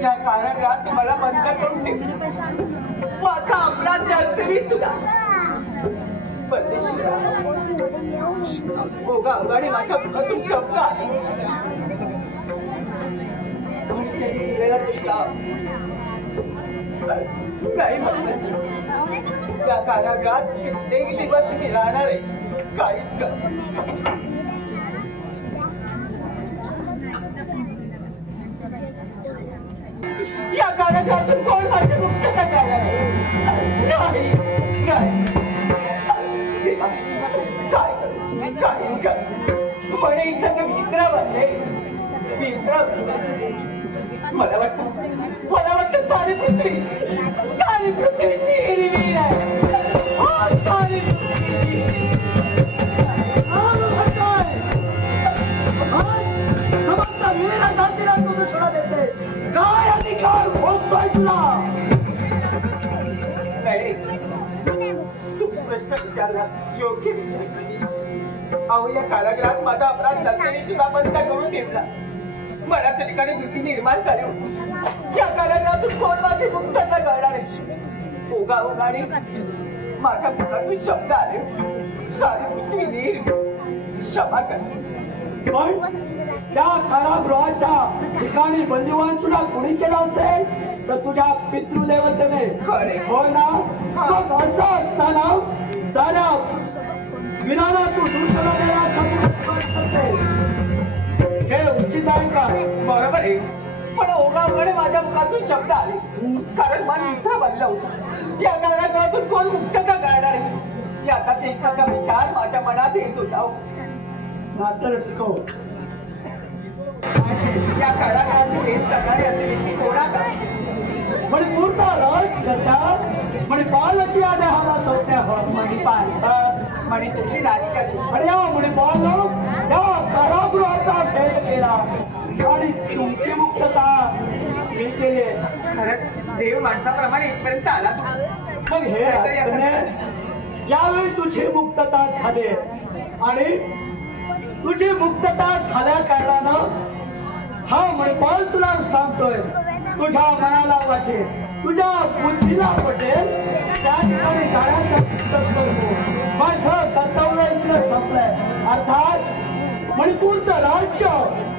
या कारागृहात मला बंद करून ठेवलं. माझा अपराध जगतरी सुद्धा ओघा अगाडी माझ्या मुखातून शब्द आले. नाही म्हणलं या कारागृहात कित्येक दिवस मी राहणार आहे. काहीच कर या कारागृहातून कोण माझी मुक्तता करणार आहे? काय काहीच कर म्हणे संग मित्र बनले. मित्र मला वाटतं सारी पृथ्वी हिरवी आहे. सारी समस्त वीर जातीला तू दुसरा देते. काय अधिकार होतोय तुला? नाही तू प्रश्न विचारला योग्य विचार. अहो या कारागृहात माझा अपराध नसताना सुद्धा बंद करून ठेवला. मनाच्या ठिकाणी भीती निर्माण झाली होती. या कारागृहातून कोण माझी मुक्तता करणार आहे? ओघाने माझ्या मुखातून शब्द आले. सारी पृथ्वी निर्मी क्षमा कर. पण त्या कारागृहाच्या ठिकाणी बंदिवान तुला कोणी केलं असेल तर तुझ्या पितृदेवतेने. खरे हो ना? मग असं असताना साऱ्या विनाला तू दुर्शनाला हे उचित आहे का? बरोबर आहे. पण ओघाकडे माझ्या मुखातून शब्द आले कारण मन मित्र बनलं होतं. या कारागृहातून कोण मुक्तता करणार आहे याचाच एखादा विचार माझ्या मनात येत होता. नातर शिकव या कारागृहाची भेट करणारी असे व्यक्ती कोणाचा? मणिपूरचा राजकर्ता मणिपाल अशी आले हवा सौत्या म्हणे तुमची राजकारणी आणि या मणिपाल या कारागृहाचा भेद केला आणि तुमची मुक्तता मी केली. खरंच देव माणसाप्रमाणे इथपर्यंत आला. मग हे यावेळी तुझी मुक्तता झाली आणि तुझी मुक्तता झाल्या कारणानं हा मणिपाल तुला सांगतोय तुझ्या मनाला वाटेल तुझ्या बुद्धीला पटेल त्या ठिकाणी जाण्यासाठी माझं कर्तव्य इथलं संपलंय. अर्थात मणिपूरचं राज्य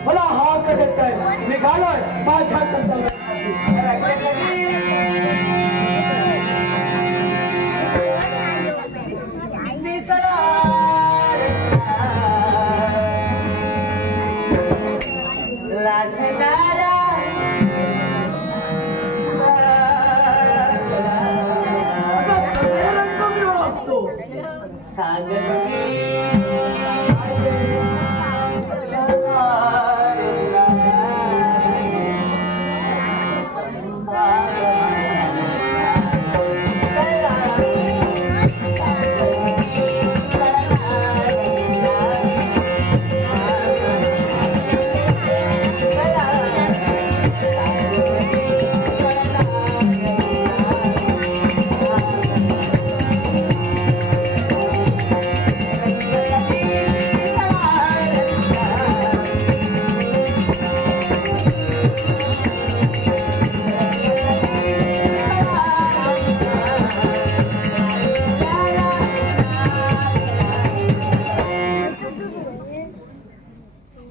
मला हाक देत आहे. निघालोय माझ्या कर्तव्यासाठी.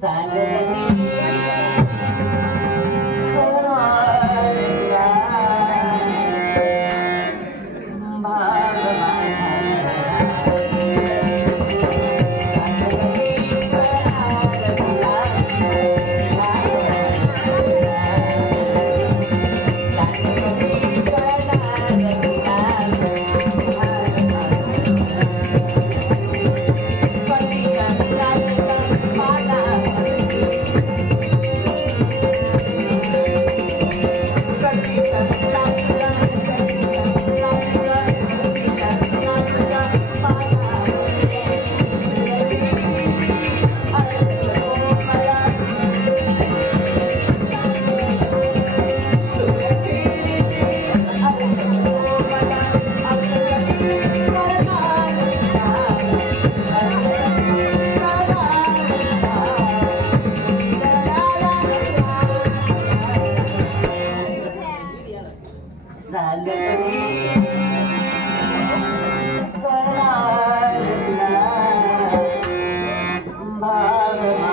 सांगली भाव